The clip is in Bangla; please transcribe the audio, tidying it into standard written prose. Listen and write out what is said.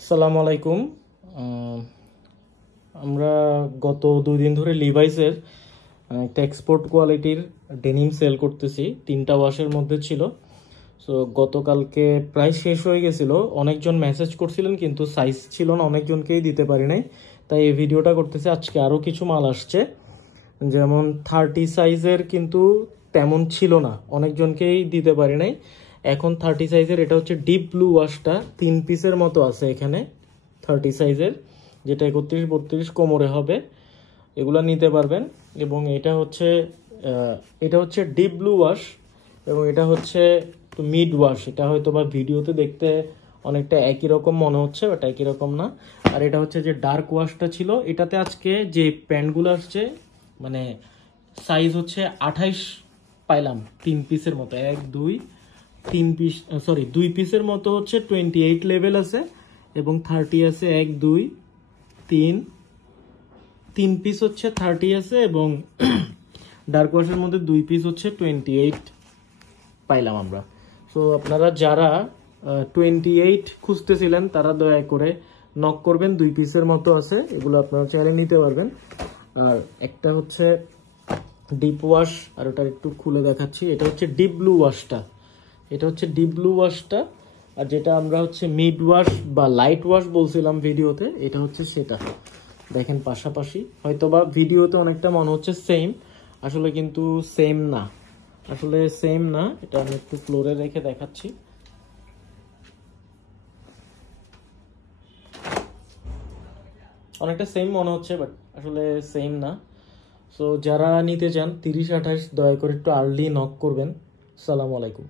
আসসালামু আলাইকুম। আমরা গত 2 দিন ধরে লিভাইসের একটা এক্সপোর্ট কোয়ালিটির ডেনিম সেল করতেছি। 3টা ওয়াশের মধ্যে ছিল। সো গতকালকে প্রায় শেষ হয়ে গেছিল। অনেকজন মেসেজ করছিলেন কিন্তু সাইজ ছিল না, অনেকজনকেই দিতে পারি নাই। তাই এই ভিডিওটা করতেছি। আজকে আরও কিছু মাল আসছে, যেমন 30 সাইজের কিন্তু তেমন ছিল না, অনেকজনকেই দিতে পারি নাই। এখন 30 সাইজের, এটা হচ্ছে ডিপ ব্লু ওয়াশটা 3 পিসের মতো আছে এখানে 30 সাইজের, যেটা 31-32 কোমরে হবে, এগুলো নিতে পারবেন। এবং এটা হচ্ছে ডিপ ব্লু ওয়াশ, এবং এটা হচ্ছে মিড ওয়াশ। এটা হয়তো বা ভিডিওতে দেখতে অনেকটা একই রকম মনে হচ্ছে, বাট একই রকম না। আর এটা হচ্ছে যে ডার্ক ওয়াশটা ছিল, এটাতে আজকে যে প্যান্টগুলো আসছে মানে সাইজ হচ্ছে 28 পাইলাম, 3 পিসের মতো, 1 2 3 পিস, সরি 2 পিসের মতো হচ্ছে 28 লেভেল আছে, এবং 30 আছে 1 2 3 পিস হচ্ছে 30 আছে, এবং ডার্ক ওয়াশের মধ্যে 2 পিস হচ্ছে 28 পাইলাম আমরা। সো আপনারা যারা 28 খুঁজতেছিলেন তারা দয়া করে নক করবেন। 2 পিসের মতো আছে, এগুলো আপনারা চাইলে নিতে পারবেন। আর একটা হচ্ছে ডিপ ওয়াশ, আর ওটা একটু খুলে দেখাচ্ছি। এটা হচ্ছে ডিপ ব্লু ওয়াশটা, আর যেটা আমরা হচ্ছে মিড ওয়াশ বা লাইট ওয়াশ বলছিলাম ভিডিওতে, এটা হচ্ছে সেটা। দেখেন পাশাপাশি, হয়তোবা ভিডিওতে অনেকটা মনে হচ্ছে সেম, আসলে কিন্তু সেম না। এটা আমি একটু ফ্লোরে রেখে দেখাচ্ছি। অনেকটা সেম মনে হচ্ছে, বাট আসলে সেম না। সো যারা নিতে চান 30-28, দয়া করে একটু আর্লি নক করবেন। আসসালামু আলাইকুম।